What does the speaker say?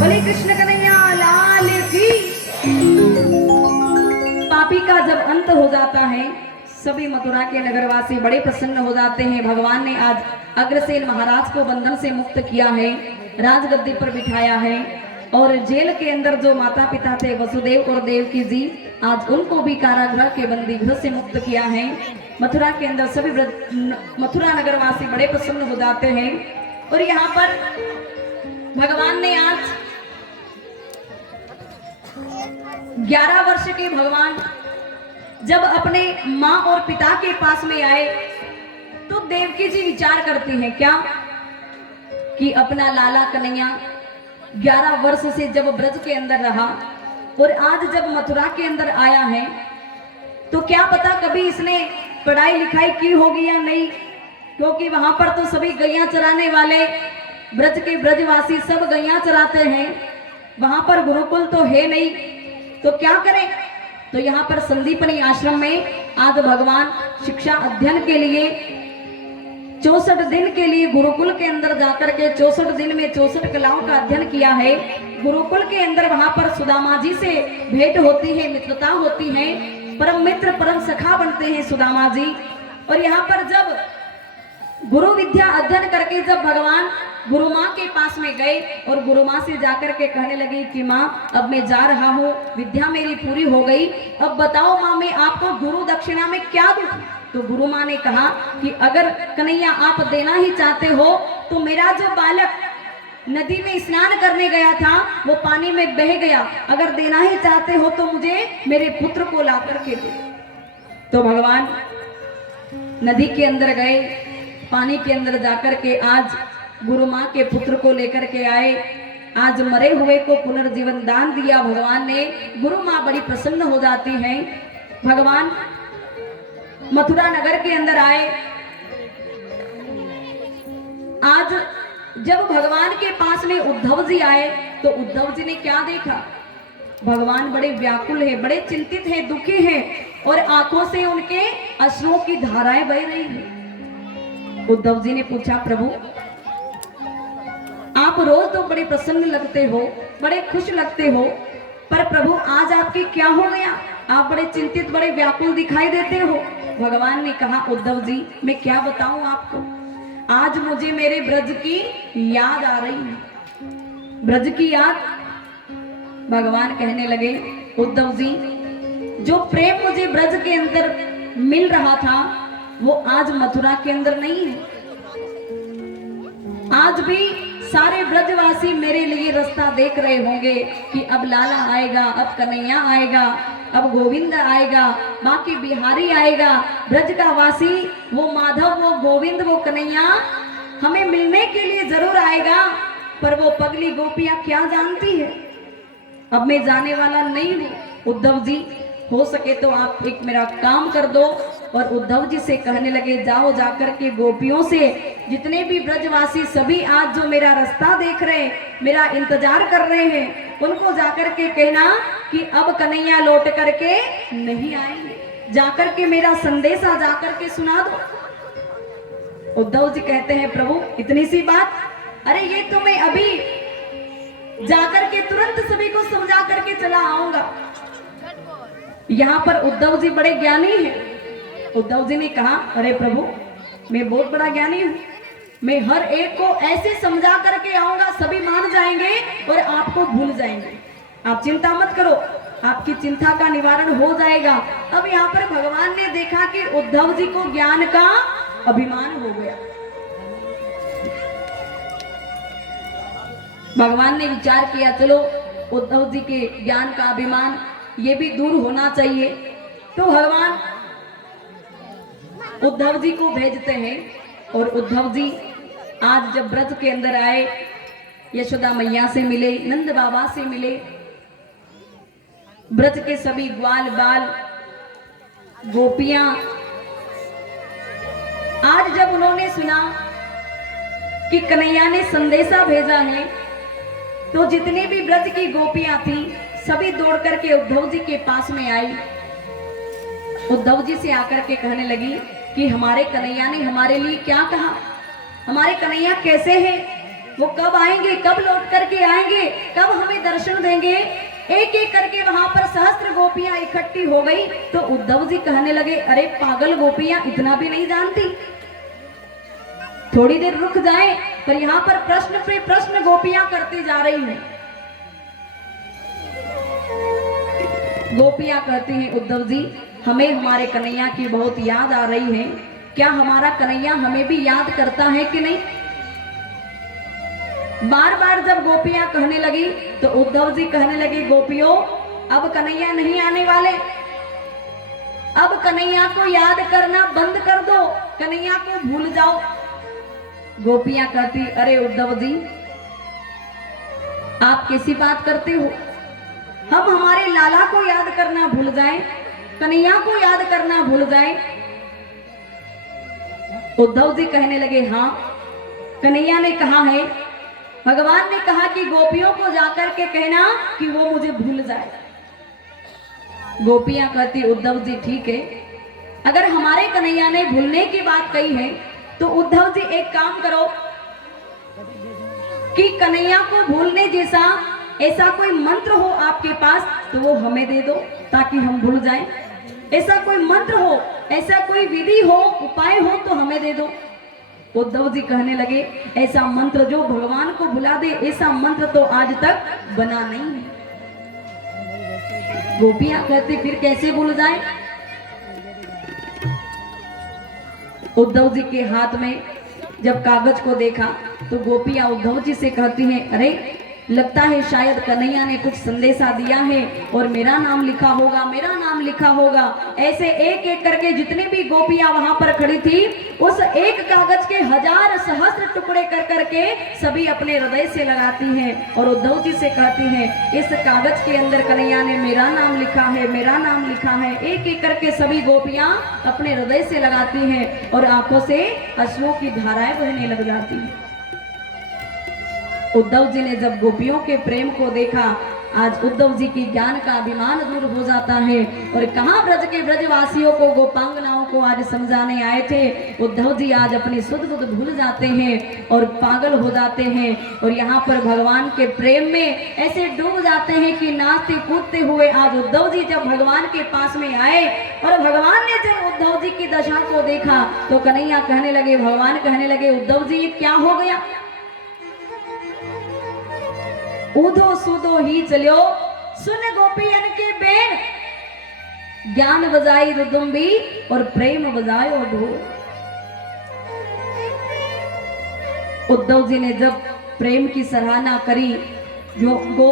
बोले कृष्ण कन्हैया लाल की। पापी का जब अंत हो जाता है, सभी मथुरा के नगरवासी बड़े प्रसन्न हो जाते हैं। भगवान ने आज अग्रसेन महाराज को बंधन से मुक्त किया है, राजगद्दी पर बिठाया है, और जेल के अंदर जो माता पिता थे वसुदेव और देवकी जी, आज उनको भी कारागृह के बंदी गृह से मुक्त किया है। मथुरा के अंदर सभी मथुरा नगरवासी बड़े प्रसन्न हो जाते हैं। और यहाँ पर भगवान ने आज 11 वर्ष के भगवान जब अपने माँ और पिता के पास में आए, तो देवकी जी विचार करती हैं क्या कि अपना लाला कन्हैया 11 वर्ष से जब ब्रज के अंदर रहा और आज जब मथुरा के अंदर आया है, तो क्या पता कभी इसने पढ़ाई लिखाई की होगी या नहीं, क्योंकि वहां पर तो सभी गैया चराने वाले ब्रज के ब्रजवासी सब गैया चराते हैं, वहां पर गुरुकुल तो है नहीं, तो क्या करें। तो यहाँ पर संदीपनी आश्रम में आज भगवान शिक्षा अध्ययन के लिए 64 दिन के लिए गुरुकुल के अंदर जाकर के 64 दिन में 64 कलाओं का अध्ययन किया है। गुरुकुल के अंदर वहां पर सुदामा जी से भेंट होती है, मित्रता होती है, परम मित्र परम सखा बनते हैं सुदामा जी। और यहाँ पर जब गुरु विद्या अध्ययन करके जब भगवान गुरु माँ के पास में गए और गुरु माँ से जाकर के कहने लगे कि माँ अब मैं जा रहा हूँ, विद्या मेरी पूरी हो गई, अब बताओ माँ मैं आपको गुरु दक्षिणा में क्या दूँ। तो गुरु माँ ने कहा कि अगर कन्हैया आप देना ही चाहते हो तो मेरा जो बालक नदी में स्नान करने गया था वो पानी में बह गया, अगर देना ही चाहते हो तो मुझे मेरे पुत्र को ला करके दो। तो भगवान नदी के अंदर गए, पानी के अंदर जाकर के आज गुरु माँ के पुत्र को लेकर के आए, आज मरे हुए को पुनर्जीवन दान दिया भगवान ने। गुरु माँ बड़ी प्रसन्न हो जाती हैं। भगवान मथुरा नगर के अंदर आए। आज जब भगवान के पास में उद्धव जी आए तो उद्धव जी ने क्या देखा, भगवान बड़े व्याकुल है, बड़े चिंतित है, दुखी है, और आंखों से उनके अश्रुओं की धाराएं बह रही है। उद्धव जी ने पूछा प्रभु आप रोज तो बड़े प्रसन्न लगते हो, बड़े खुश लगते हो, पर प्रभु आज आपके क्या हो गया, आप बड़े चिंतित बड़े व्याकुल दिखाई देते हो। भगवान ने कहा उद्धव जी मैं क्या बताऊं आपको, आज मुझे मेरे ब्रज की याद आ रही है। ब्रज की याद। भगवान कहने लगे उद्धव जी जो प्रेम मुझे ब्रज के अंदर मिल रहा था वो आज मथुरा के अंदर नहीं है। आज भी सारे ब्रजवासी मेरे लिए रास्ता देख रहे होंगे कि अब लाला आएगा, अब कन्हैया आएगा, अब गोविंद आएगा, बाकी बिहारी आएगा, ब्रज का वासी वो माधव वो गोविंद वो कन्हैया हमें मिलने के लिए जरूर आएगा। पर वो पगली गोपियां क्या जानती है, अब मैं जाने वाला नहीं हूँ। उद्धव जी हो सके तो आप एक मेरा काम कर दो। और उद्धव जी से कहने लगे जाओ जाकर के गोपियों से जितने भी ब्रजवासी सभी आज जो मेरा रास्ता देख रहे हैं, मेरा इंतजार कर रहे हैं, उनको जाकर के कहना कि अब कन्हैया लौट करके नहीं आएंगे, जाकर के मेरा संदेशा जाकर के सुना दो। उद्धव जी कहते हैं प्रभु इतनी सी बात, अरे ये तो मैं अभी जाकर के तुरंत सभी को समझा करके चला आऊंगा। यहाँ पर उद्धव जी बड़े ज्ञानी हैं। उद्धव जी ने कहा अरे प्रभु मैं बहुत बड़ा ज्ञानी हूँ, मैं हर एक को ऐसे समझा करके आऊंगा सभी मान जाएंगे और आपको भूल जाएंगे, आप चिंता मत करो, आपकी चिंता का निवारण हो जाएगा। अब यहाँ पर भगवान ने देखा कि उद्धव जी को ज्ञान का अभिमान हो गया। भगवान ने विचार किया चलो उद्धव जी के ज्ञान का अभिमान ये भी दूर होना चाहिए। तो भगवान उद्धव जी को भेजते हैं और उद्धव जी आज जब ब्रज के अंदर आए, यशोदा मैया से मिले, नंद बाबा से मिले, ब्रज के सभी ग्वाल बाल गोपियां, आज जब उन्होंने सुना कि कन्हैया ने संदेशा भेजा है तो जितने भी ब्रज की गोपियां थी सभी दौड़ करके उद्धव जी के पास में आई। उद्धव जी से आकर के कहने लगी कि हमारे कन्हैया ने हमारे लिए क्या कहा, हमारे कन्हैया कैसे हैं, वो कब आएंगे, कब लौट करके आएंगे, कब हमें दर्शन देंगे। एक एक करके वहां पर सहस्त्र गोपियां इकट्ठी हो गई। तो उद्धव जी कहने लगे, अरे पागल गोपियां इतना भी नहीं जानती, थोड़ी देर रुक जाए। पर यहाँ पर प्रश्न पे प्रश्न गोपियां करती जा रही हैं। गोपियां कहती हैं, उद्धव जी हमें हमारे कन्हैया की बहुत याद आ रही है, क्या हमारा कन्हैया हमें भी याद करता है कि नहीं। बार बार जब गोपियां कहने लगी तो उद्धव जी कहने लगे, गोपियों अब कन्हैया नहीं आने वाले, अब कन्हैया को याद करना बंद कर दो, कन्हैया को भूल जाओ। गोपियां कहती, अरे उद्धव जी आप कैसी बात करते हो, हम हमारे लाला को याद करना भूल जाएं, कन्हैया को याद करना भूल जाएं। उद्धव जी कहने लगे, हाँ कन्हैया ने कहा है, भगवान ने कहा कि गोपियों को जाकर के कहना कि वो मुझे भूल जाए। गोपियां कहती, उद्धव जी ठीक है, अगर हमारे कन्हैया ने भूलने की बात कही है तो उद्धव जी एक काम करो कि कन्हैया को भूलने जैसा ऐसा कोई मंत्र हो आपके पास तो वो हमें दे दो ताकि हम भूल जाएं। ऐसा कोई मंत्र हो, ऐसा कोई विधि हो, उपाय हो तो हमें दे दो। उद्धव जी कहने लगे, ऐसा मंत्र जो भगवान को भुला दे, ऐसा मंत्र तो आज तक बना नहीं है। गोपियां कहती, फिर कैसे भूल जाए। उद्धव जी के हाथ में जब कागज को देखा तो गोपियां उद्धव जी से कहती हैं, अरे लगता है शायद कन्हैया ने कुछ संदेशा दिया है और मेरा नाम लिखा होगा, मेरा नाम लिखा होगा। ऐसे एक एक करके जितने भी गोपियां वहां पर खड़ी थी, उस एक कागज के हजार सहस्त्र टुकड़े कर करके सभी अपने हृदय से लगाती हैं और उद्धव जी से कहती हैं, इस कागज के अंदर कन्हैया ने मेरा नाम लिखा है, मेरा नाम लिखा है। एक एक करके सभी गोपियां अपने हृदय से लगाती हैं और आंखों से अश्रु की धाराएं बहने लग जाती हैं। उद्धव जी ने जब गोपियों के प्रेम को देखा, आज उद्धव जी की ज्ञान का अभिमान दूर हो जाता है। और कहां ब्रज के ब्रजवासियों को, गोपांगनाओं को आज समझाने आए थे, उद्धव जी आज अपनी सुध बुध भूल जाते हैं और पागल हो जाते हैं और यहाँ पर भगवान के प्रेम में ऐसे डूब जाते हैं कि नाचते कूदते हुए आज उद्धव जी जब भगवान के पास में आए और भगवान ने जब उद्धव जी की दशा को देखा तो कन्हैया कहने लगे, भगवान कहने लगे, उद्धव जी ये क्या हो गया, ऊधो सूधो ही चलो सुन गोपियन के बेन, ज्ञान बजाई रुदुम्बी और प्रेम बजायो ढोल। उद्धव जी ने जब प्रेम की सराहना करी, जो